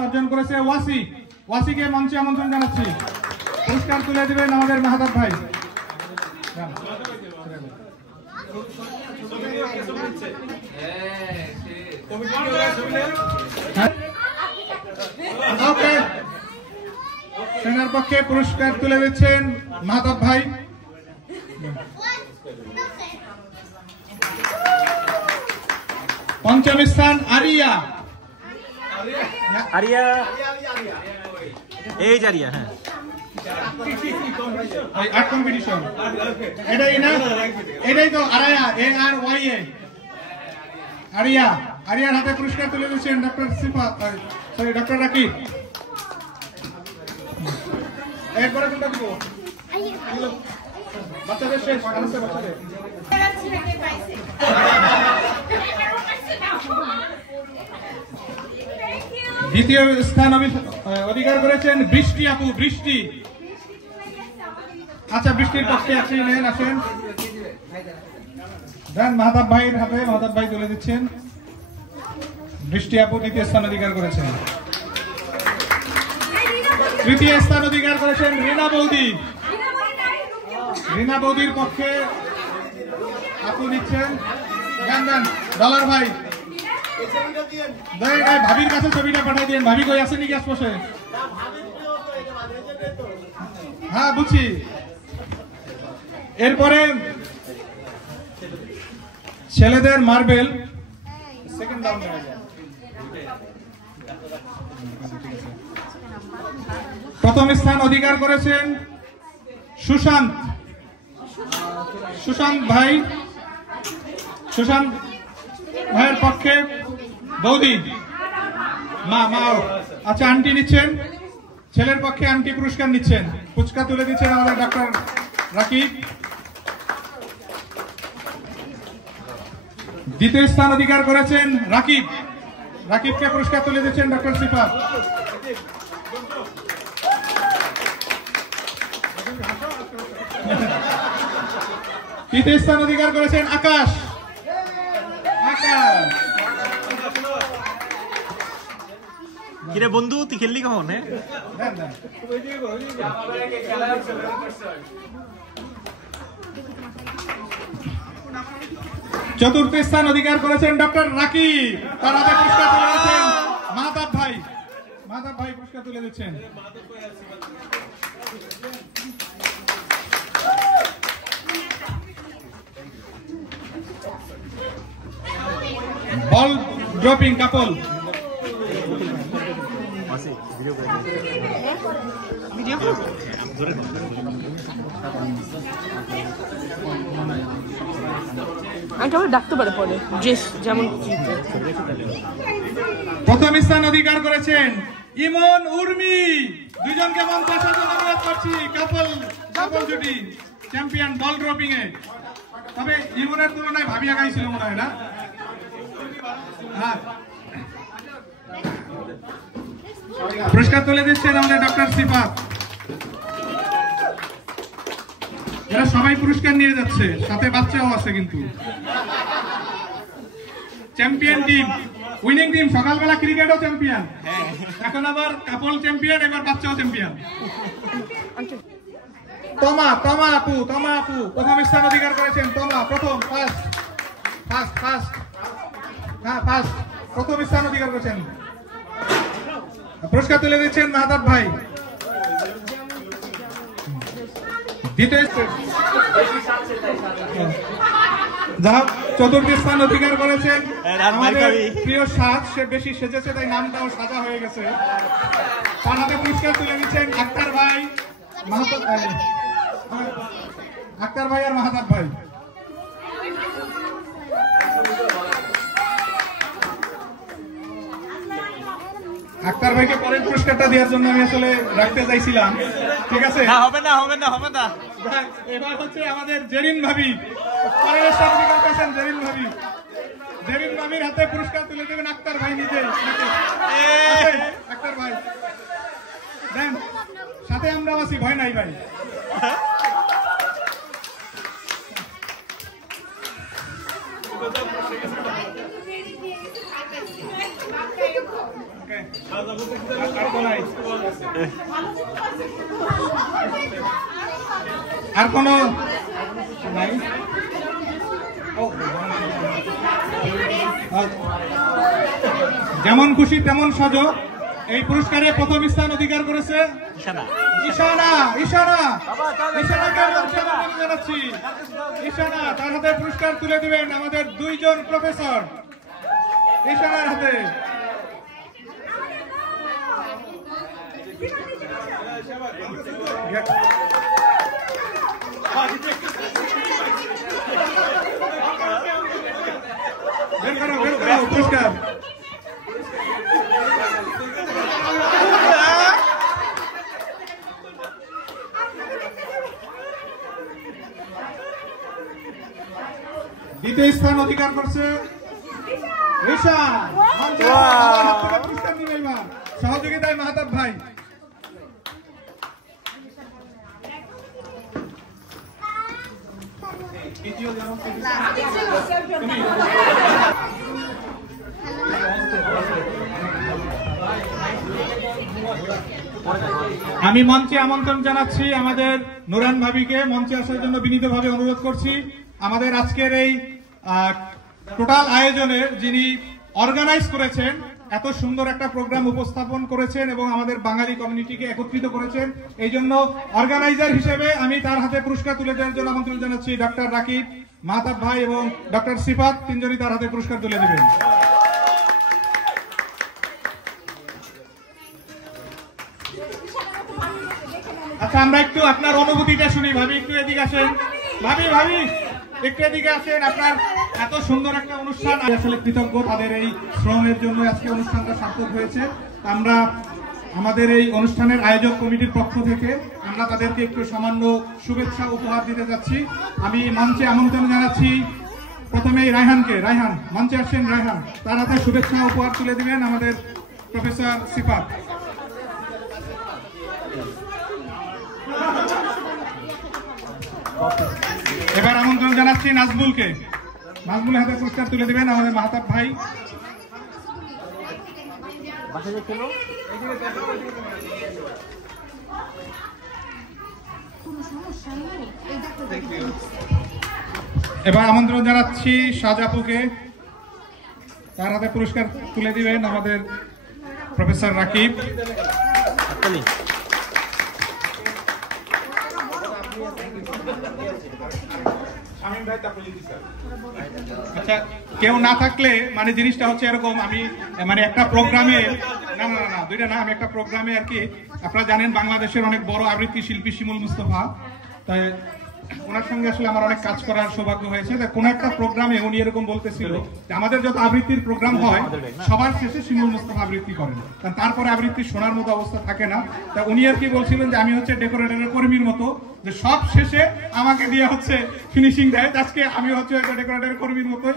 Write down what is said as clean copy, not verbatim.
অর্জন করেছে ওয়াসি। ওয়াসিকে মঞ্চে আমন্ত্রণ জানাচ্ছি। পুরস্কার তুলে দিবেন আমাদের মাহাতাব ভাই। সেনার পক্ষে পুরস্কার তুলে দিচ্ছেন মাহাতাব ভাই। পঞ্চম স্থান আরিয়া। আরিয়া এই জারিয়া, হ্যাঁ আর্ট কম্পিটিশন এটাই না, এটাই তো আরিয়া, ARYA আরিয়া। আরিয়ার হাতে পুরস্কার তুলে দিচ্ছেন ডক্টর ডক্টর রাকিব। এরপরে কোনটা দিব? বাচ্চাদের শেষ, বাচ্চাদের দ্বিতীয় স্থান অধিকার করেছেন বৃষ্টি আপু। বৃষ্টি, আচ্ছা বৃষ্টির পক্ষে আসেন দেন মাহাতাব ভাইয়ের হাতে। মাহাতাব ভাই তুলে দিচ্ছেন। বৃষ্টি আপু দ্বিতীয় স্থান অধিকার করেছেন। তৃতীয় স্থান অধিকার করেছেন রিনা বৌদি। রিনা বৌদির পক্ষে আপু নিচ্ছেন। দেন দেন ডলার ভাই, ভাবির কাছে ছবিটা পাঠাই দিন। ভাবি কই আছে নাকি আশপাশে? হ্যাঁ বুঝছি। এরপরে ছেলেদের মার্বেল প্রথম স্থান অধিকার করেছেন সুশান্ত। সুশান্ত ভাই, সুশান্ত ভাইয়ের পক্ষে বৌদি মা আচ্ছা আন্টি নিচ্ছেন। ছেলের পক্ষে আন্টি পুরস্কার নিচ্ছেন। পুরস্কার তুলে দিচ্ছেন আমাদের ডক্টর রাকিব। দ্বিতীয় স্থান অধিকার করেছেন রাকিব। রাকিবকে পুরস্কার তুলে দিচ্ছেন ডক্টর সিফাত। তৃতীয় স্থান অধিকার করেছেন আকাশ। আকাশ কিরে বন্ধু, তুই খেললি কখন? চতুর্থ স্থান অধিকার করেছেন ডক্টর রাকিব। তার হাতে পুরস্কার তুলে দিচ্ছেন মাহাতাব ভাই। মাহাতাব ভাই পুরস্কার তুলে দিচ্ছেন। বল ড্রপিং কাপল ডাকতে পারে পরে যেমন। প্রথম স্থান অধিকার করেছেন ইমন উর্মি। দুইজনকে মঞ্চে আসার অনুরোধ করছি। কাপল জুটি চ্যাম্পিয়ন বল ড্রপিং এ। তবে ইমনের তুলনায় ভাবি আগাই ছিল মনে হয় না? হ্যাঁ, পুরস্কার তুলে দিচ্ছেন আমাদের ডক্টর সিফাত। এরা সবাই পুরস্কার নিয়ে যাচ্ছে, সাথে বাচ্চাও আছে কিন্তু। Champion team, winning team. সকালবেলা ক্রিকেটও চ্যাম্পিয়ন, এখন আবার কাপল চ্যাম্পিয়ন, এবার বাচ্চাও চ্যাম্পিয়ন। তমা আপু প্রথম স্থান অধিকার করেছেন। তমা প্রথম প্রথম স্থান অধিকার করেছেন। পুরস্কার তুলে দিচ্ছেন মাহাতাব ভাই। চতুর্থ স্থান অধিকার করেছেন আমাদের প্রিয় সাজ। সে বেশি সেজেছে তাই নামটাও সাজা হয়ে গেছে। তার হাতে পুরস্কার তুলে দিচ্ছেন আক্তার ভাই আর মাহাতাব ভাই। আক্তার ভাইকে পরের পুরস্কারটা দেওয়ার জন্য আমি আসলে রাখতে চাইছিলাম। ঠিক আছে, হবে না। এবার হচ্ছে আমাদের জেরিন ভাবি। জেরিন ভাবির হাতে পুরস্কার তুলে দেবেন আক্তার ভাই নিজে। আক্তার ভাই দেন, সাথে আমরা আছি, ভয় নাই ভাই। আর কোন নাই? যেমন খুশি তেমন সাজো। এই পুরস্কারে প্রথম স্থান অধিকার করেছে জানাচ্ছি ঈশানা। তার হাতে পুরস্কার তুলে দিবেন আমাদের দুইজন প্রফেসর। ঈশানার হাতে পুরস্কার। দ্বিতীয় স্থান অধিকার করছে ঈশান। পুরস্কার নিবে এবার সহযোগিতায় মাহতাব ভাই। আমি মঞ্চে আমন্ত্রণ জানাচ্ছি আমাদের নুরান ভাবিকে মঞ্চে আসার জন্য বিনীতভাবে অনুরোধ করছি। আমাদের আজকের এই টোটাল আয়োজনের যিনি অর্গানাইজ করেছেন, এত সুন্দর একটা প্রোগ্রাম উপস্থাপন করেছেন এবং আমাদের বাঙালি কমিউনিটিকে একত্রিত করেছেন, এই জন্য অর্গানাইজার হিসেবে আমি তার হাতে পুরস্কার তুলে দেওয়ার জন্য আমন্ত্রণ জানাচ্ছি ডক্টর রাকিব, মাহতাব ভাই এবং ডক্টর সিফাত, তিনজনই তার হাতে পুরস্কার তুলে দেবেন। আচ্ছা, আমরা একটু আপনার অনুভূতিটা শুনি। ভাবি একটু এদিকে আসেন। ভাবি একটু এদিকে আসেন। আপনার এত সুন্দর একটা অনুষ্ঠান, আসলে কৃতজ্ঞ তাদের এই শ্রমের জন্য আজকে অনুষ্ঠানটা সার্থক হয়েছে। আমরা আমাদের এই অনুষ্ঠানের আয়োজক কমিটির পক্ষ থেকে আমরা তাদেরকে একটু সামান্য শুভেচ্ছা উপহার দিতে যাচ্ছি। আমি মঞ্চে আমন্ত্রণ জানাচ্ছি প্রথমেই রায়হানকে। রায়হান মঞ্চে আসছেন। রায়হান, তার হাতে শুভেচ্ছা উপহার তুলে দিবেন আমাদের প্রফেসর সিফাত। এবার আমন্ত্রণ জানাচ্ছি নাজমুলকে। নাজমুলের হাতে পুরস্কার তুলে দিবেন আমাদের মাহতাব ভাই। এবার আমন্ত্রণ জানাচ্ছি সাজাপুকে, তার হাতে পুরস্কার তুলে দিবেন আমাদের প্রফেসর রাকিব। আচ্ছা, কেউ না থাকলে মানে জিনিসটা হচ্ছে এরকম, আমি মানে একটা প্রোগ্রামে না দুইটা না, আমি একটা প্রোগ্রামে আর কি, আপনারা জানেন বাংলাদেশের অনেক বড় আবৃত্তি শিল্পী শিমুল মুস্তফা, তাই ওনার সঙ্গে আসলে আমার অনেক কাজ করার সৌভাগ্য হয়েছে। কোন একটা প্রোগ্রামে উনি এরকম বলতেছিল যে আমাদের যত আবৃত্তির প্রোগ্রাম হয় সবার শেষে শিমুল মুস্তফা আবৃত্তি করেন, কারণ তারপরে আবৃত্তি শোনার মতো অবস্থা থাকে না। তা উনি আর কি বলছিলেন যে আমি হচ্ছে ডেকোরেটরের কর্মীর মতো, যে সব শেষে আমাকে দিয়ে হচ্ছে ফিনিশিং দেয়। আজকে আমি হচ্ছে ডেকোরেটরের কর্মীর মতো।